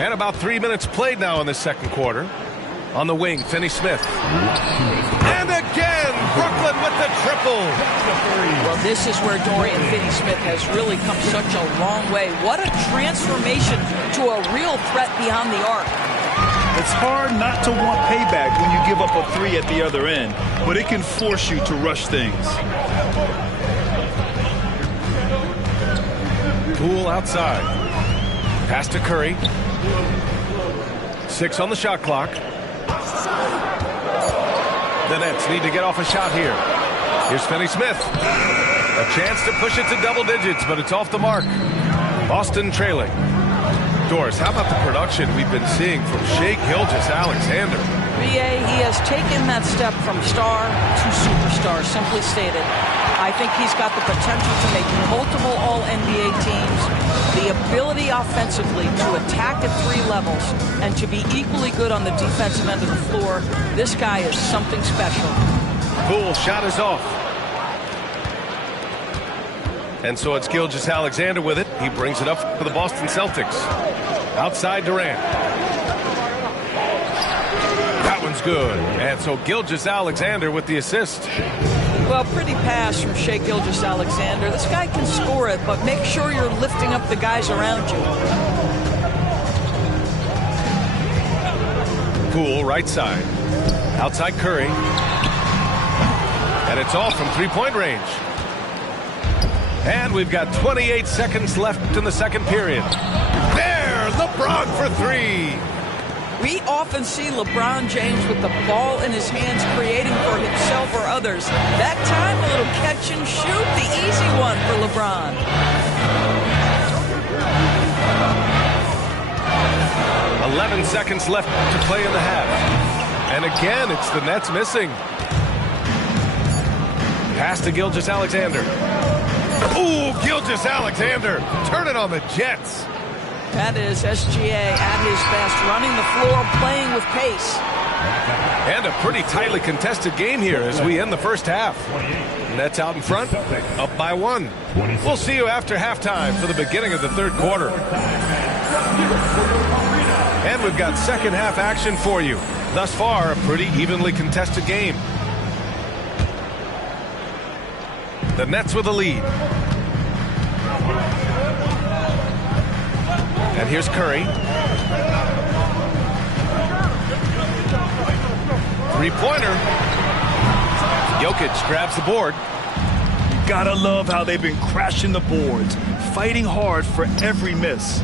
And about 3 minutes played now in the second quarter. On the wing, Finney Smith. And again, Brooklyn with the triple. Well, this is where Dorian Finney-Smith has really come such a long way. What a transformation to a real threat beyond the arc. It's hard not to want payback when you give up a three at the other end, but it can force you to rush things. Poole outside. Pass to Curry. 6 on the shot clock. The Nets need to get off a shot here. Here's Finney-Smith. A chance to push it to double digits, but it's off the mark. Boston trailing. Doris, how about the production we've been seeing from Shai Gilgeous-Alexander? BA, he has taken that step from star to superstar, simply stated. I think he's got the potential to make multiple All-NBA teams, the ability offensively to attack at 3 levels, and to be equally good on the defensive end of the floor. This guy is something special. Poole shot is off. And so it's Gilgeous-Alexander with it. He brings it up for the Boston Celtics. Outside Durant. That one's good. And so Gilgeous-Alexander with the assist. Well, pretty pass from Shai Gilgeous-Alexander. This guy can score it, but make sure you're lifting up the guys around you. Poole, right side. Outside Curry. And it's all from three-point range. And we've got 28 seconds left in the second period. There, LeBron for 3. We often see LeBron James with the ball in his hands creating for himself or others. That time, a little catch and shoot, the easy one for LeBron. "11 seconds left to play in the half. And again, it's the Nets missing. Pass to Gilgeous-Alexander. Ooh, Gilgeous-Alexander turning on the Jets. That is SGA at his best, running the floor, playing with pace. And a pretty tightly contested game here as we end the first half. Nets out in front, up by 1. We'll see you after halftime for the beginning of the third quarter. And we've got second half action for you. Thus far, a pretty evenly contested game. The Nets with a lead. And here's Curry. Three-pointer. Jokic grabs the board. Gotta love how they've been crashing the boards, fighting hard for every miss.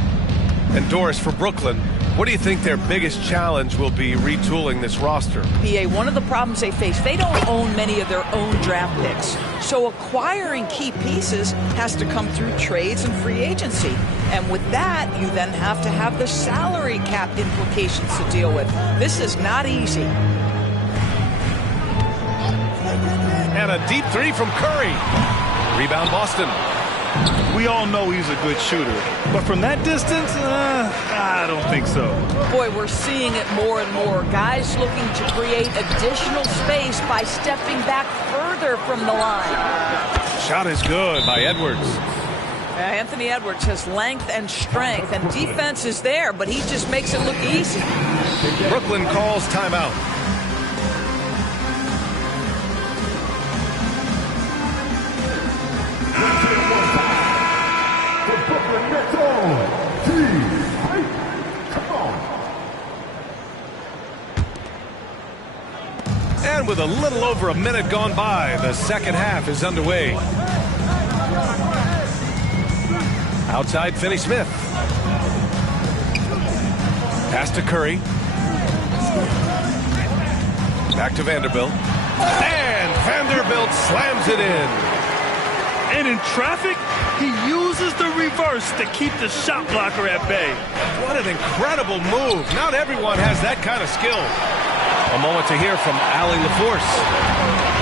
And Doris, for Brooklyn, what do you think their biggest challenge will be retooling this roster? PA, one of the problems they face, they don't own many of their own draft picks. So acquiring key pieces has to come through trades and free agency. And with that, you then have to have the salary cap implications to deal with. This is not easy. And a deep 3 from Curry. Rebound Boston. We all know he's a good shooter, but from that distance, I don't think so. Boy, we're seeing it more and more. Guys looking to create additional space by stepping back further from the line. Shot is good by Edwards. Anthony Edwards has length and strength, and defense is there, but he just makes it look easy. Brooklyn calls timeout. And with a little over a minute gone by, the second half is underway. Outside, Finney-Smith. Pass to Curry. Back to Vanderbilt. And Vanderbilt slams it in. And in traffic, he uses the reverse to keep the shot blocker at bay. What an incredible move. Not everyone has that kind of skill. A moment to hear from Allie LaForce.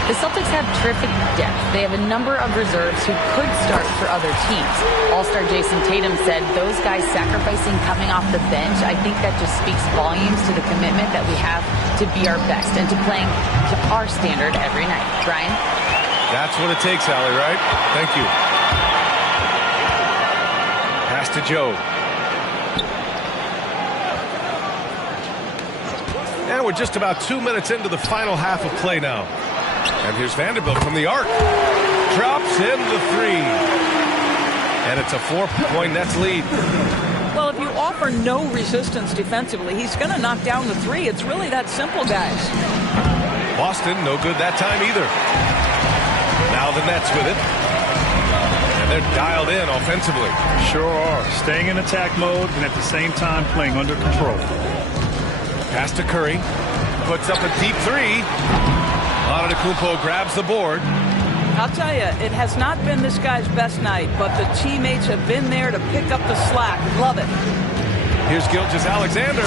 The Celtics have terrific depth. They have a number of reserves who could start for other teams. All-star Jason Tatum said those guys sacrificing coming off the bench, I think that just speaks volumes to the commitment that we have to be our best and to playing to our standard every night. Brian? That's what it takes, Allie, right? Thank you. Pass to Joe. And we're just about 2 minutes into the final half of play now. And here's Vanderbilt from the arc. Drops in the three. And it's a 4-point Nets lead. Well, if you offer no resistance defensively, he's going to knock down the three. It's really that simple, guys. Boston, no good that time either. Now the Nets with it. And they're dialed in offensively. Sure are. Staying in attack mode and at the same time playing under control. Pass to Curry. Puts up a deep three. Antetokounmpo grabs the board. I'll tell you, it has not been this guy's best night, but the teammates have been there to pick up the slack. Love it. Here's Gilgeous-Alexander.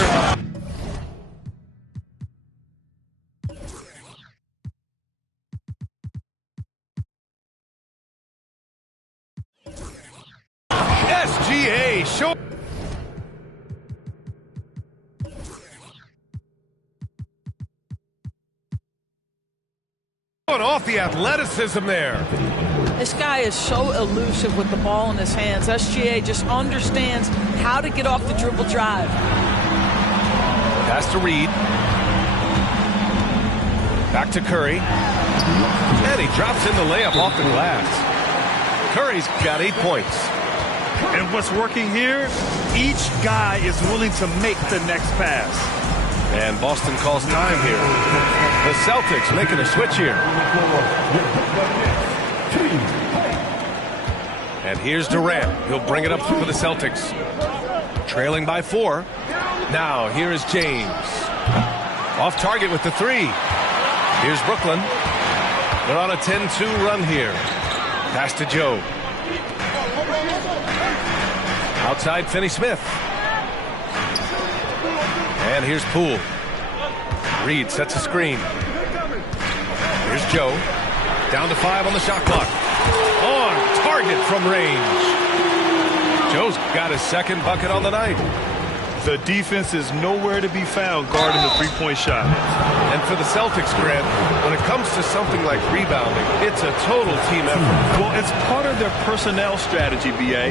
SGA short. Off the athleticism there. This guy is so elusive with the ball in his hands. SGA just understands how to get off the dribble drive. Pass to Reed. Back to Curry. And he drops in the layup off the glass. Curry's got 8 points. And what's working here, each guy is willing to make the next pass. And Boston calls time here. The Celtics making a switch here. And here's Durant. He'll bring it up for the Celtics. Trailing by 4. Now here is James. Off target with the three. Here's Brooklyn. They're on a 10-2 run here. Pass to Joe. Outside Finney-Smith. And here's Poole. Reed sets a screen. Here's Joe. Down to 5 on the shot clock. On target from range. Joe's got his second bucket on the night. The defense is nowhere to be found guarding the three-point shot. And for the Celtics, Grant, when it comes to something like rebounding, it's a total team effort. Well, it's part of their personnel strategy, B.A.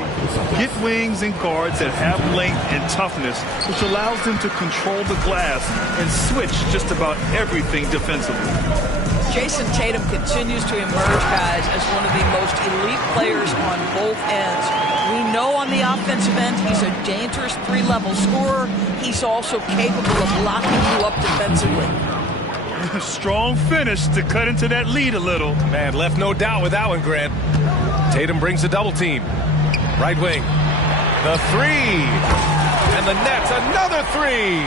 Get wings and guards that have length and toughness, which allows them to control the glass and switch just about everything defensively. Jason Tatum continues to emerge, guys, as one of the most elite players on both ends. We know on the offensive end he's a dangerous three-level scorer. He's also capable of locking you up defensively. Strong finish to cut into that lead a little. Man, left no doubt with that one, Grant. Tatum brings the double team. Right wing. The three. And the Nets, another three.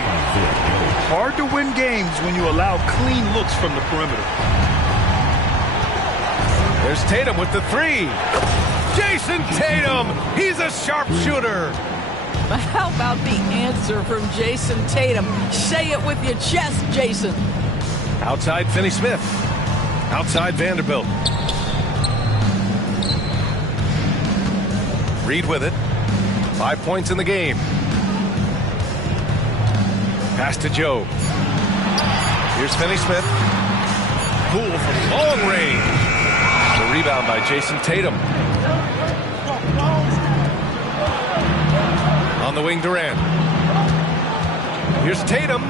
Hard to win games when you allow clean looks from the perimeter. There's Tatum with the three. Jason Tatum, he's a sharpshooter. How about the answer from Jason Tatum? Say it with your chest, Jason. Outside Finney-Smith. Outside Vanderbilt. Reed with it. 5 points in the game. Pass to Joe. Here's Finney-Smith. Poole from long range. The rebound by Jason Tatum. On the wing, Durant. Here's Tatum.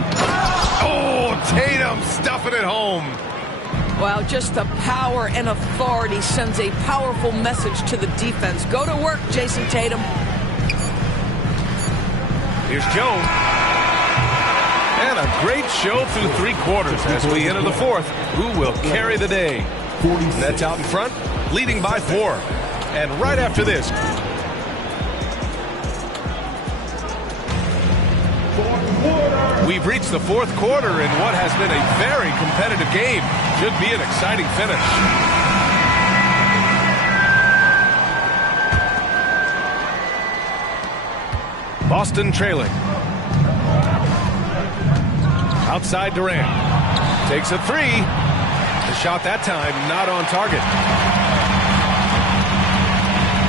Oh, Tatum stuffing it home. Wow, just the power and authority sends a powerful message to the defense. Go to work, Jason Tatum. Here's Joe. And a great show through 3 quarters as we enter the 4th. Who will carry the day? Nets out in front, leading by 4. And right after this, we've reached the 4th quarter in what has been a very competitive game. Should be an exciting finish. Boston trailing. Outside Durant. Takes a three. The shot that time not on target.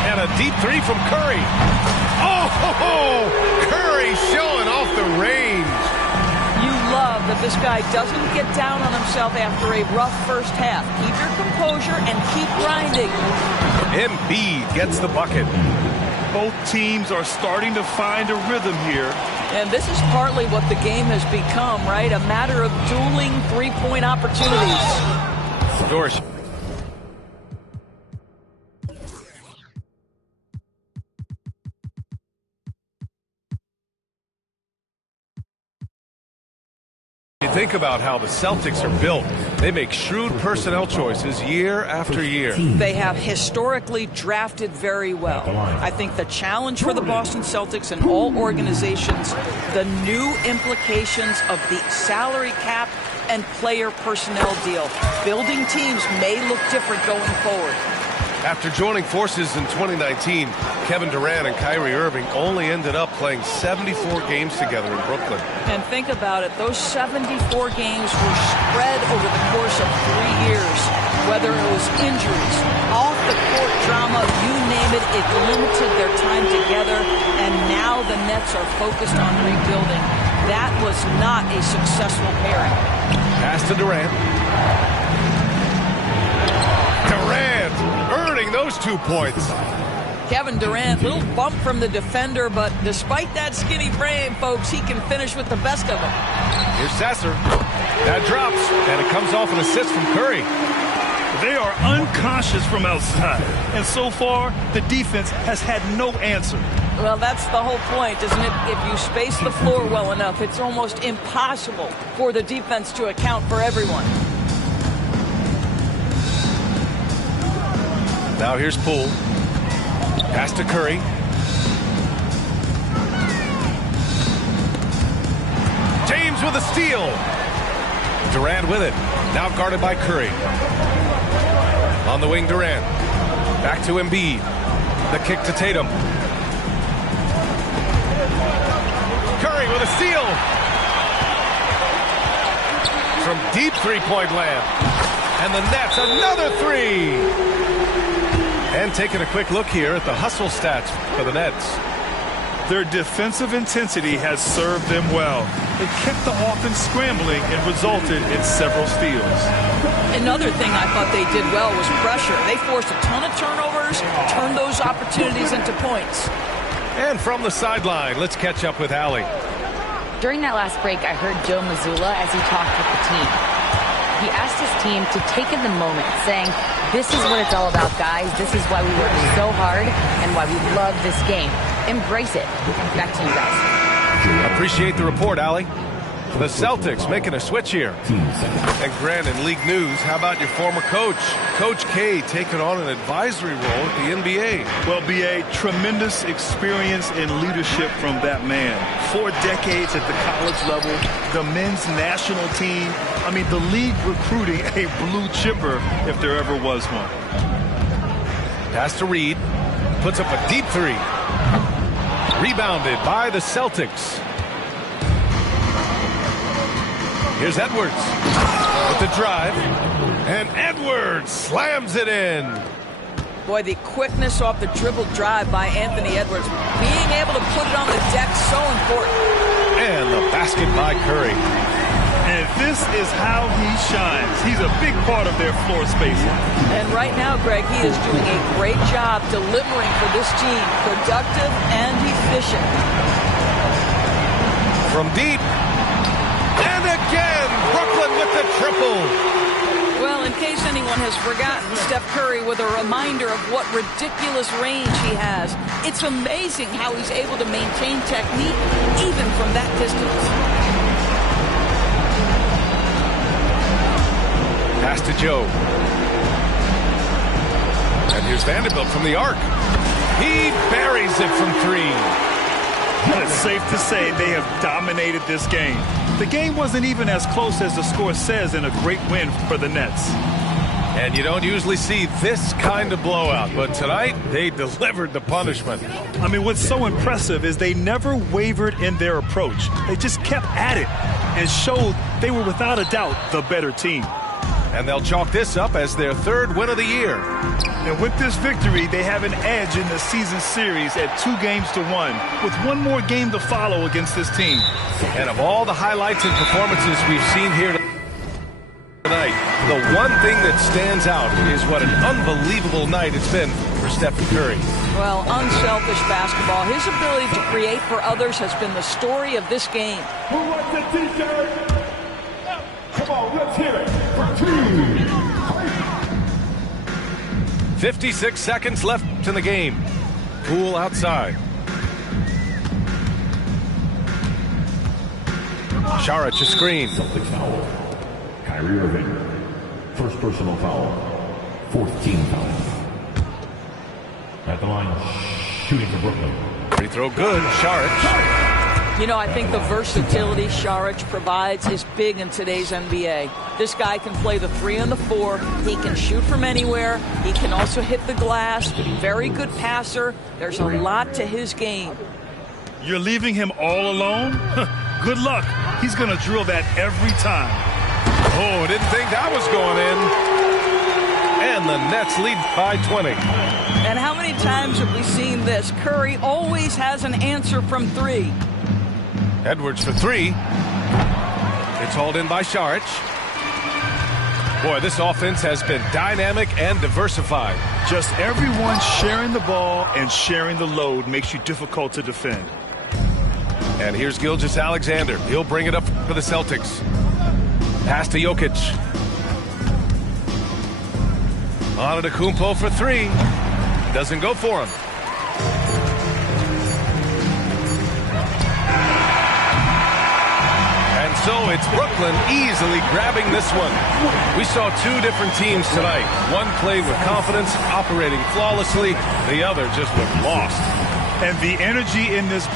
And a deep three from Curry. Oh, Curry showing off the range. You love that this guy doesn't get down on himself after a rough first half. Keep your composure and keep grinding. Embiid gets the bucket. Both teams are starting to find a rhythm here. And this is partly what the game has become, right? A matter of dueling three-point opportunities. Doris. Think about how the Celtics are built. They make shrewd personnel choices year after year. They have historically drafted very well. I think the challenge for the Boston Celtics and all organizations, the new implications of the salary cap and player personnel deal. Building teams may look different going forward. After joining forces in 2019, Kevin Durant and Kyrie Irving only ended up playing 74 games together in Brooklyn. And think about it, those 74 games were spread over the course of 3 years. Whether it was injuries, off-the-court drama, you name it, it limited their time together. And now the Nets are focused on rebuilding. That was not a successful pairing. Pass to Durant. Durant earning those 2 points. Kevin Durant, little bump from the defender, but despite that skinny frame, folks, he can finish with the best of them. Here's Sasser. That drops, and it comes off an assist from Curry. They are unconscious from outside, and so far, the defense has had no answer. Well, that's the whole point, isn't it? If you space the floor well enough, it's almost impossible for the defense to account for everyone. Now here's Poole. Pass to Curry. James with a steal. Durant with it. Now guarded by Curry. On the wing, Durant. Back to Embiid. The kick to Tatum. Curry with a steal. From deep three-point land. And the Nets, another three. And taking a quick look here at the hustle stats for the Nets. Their defensive intensity has served them well. It kept the offense scrambling and resulted in several steals. Another thing I thought they did well was pressure. They forced a ton of turnovers, turned those opportunities into points. And from the sideline, let's catch up with Allie. During that last break, I heard Joe Mazzulla as he talked with the team. He asked his team to take in the moment, saying, "This is what it's all about, guys. This is why we work so hard and why we love this game. Embrace it." Back to you guys. Appreciate the report, Allie. The Celtics making a switch here. And Grant, in league news, how about your former coach? Coach K taking on an advisory role at the NBA. Well, B.A., tremendous experience and leadership from that man. 4 decades at the college level, the men's national team. I mean, the league recruiting a blue chipper if there ever was one. Pass to Reed. Puts up a deep three. Rebounded by the Celtics. Here's Edwards with the drive. And Edwards slams it in. Boy, the quickness off the dribble drive by Anthony Edwards. Being able to put it on the deck, so important. And the basket by Curry. And this is how he shines. He's a big part of their floor spacing. And right now, Greg, he is doing a great job delivering for this team. Productive and efficient. From deep. And again, Brooklyn with the triple. Well, in case anyone has forgotten, Steph Curry with a reminder of what ridiculous range he has. It's amazing how he's able to maintain technique even from that distance. Pass to Joe. And here's Vanderbilt from the arc. He buries it from 3. And it's safe to say they have dominated this game. The game wasn't even as close as the score says in a great win for the Nets. And you don't usually see this kind of blowout, but tonight they delivered the punishment. I mean, what's so impressive is they never wavered in their approach. They just kept at it and showed they were without a doubt the better team. And they'll chalk this up as their 3rd win of the year. And with this victory, they have an edge in the season series at 2-1, with one more game to follow against this team. And of all the highlights and performances we've seen here tonight, the one thing that stands out is what an unbelievable night it's been for Stephen Curry. Well, unselfish basketball. His ability to create for others has been the story of this game. Who wants a t-shirt? Come on, let's hear it for Team Cleveland. 56 seconds left in the game. Poole outside. Saric a screen. Celtics foul. Kyrie Irving. First personal foul. Fourth team foul. At the line, shooting for Brooklyn. Free throw good. Saric. You know, I think the versatility Saric provides is big in today's NBA. This guy can play the 3 and the 4. He can shoot from anywhere. He can also hit the glass. Very good passer. There's a lot to his game. You're leaving him all alone? Good luck. He's going to drill that every time. Oh, didn't think that was going in. And the Nets lead by 20. And how many times have we seen this? Curry always has an answer from 3. Edwards for 3. It's hauled in by Saric. Boy, this offense has been dynamic and diversified. Just everyone sharing the ball and sharing the load makes you difficult to defend. And here's Gilgeous-Alexander. He'll bring it up for the Celtics. Pass to Jokic. Antetokounmpo for 3. Doesn't go for him. And so it's Brooklyn easily grabbing this one. We saw 2 different teams tonight. One played with confidence, operating flawlessly. The other just looked lost. And the energy in this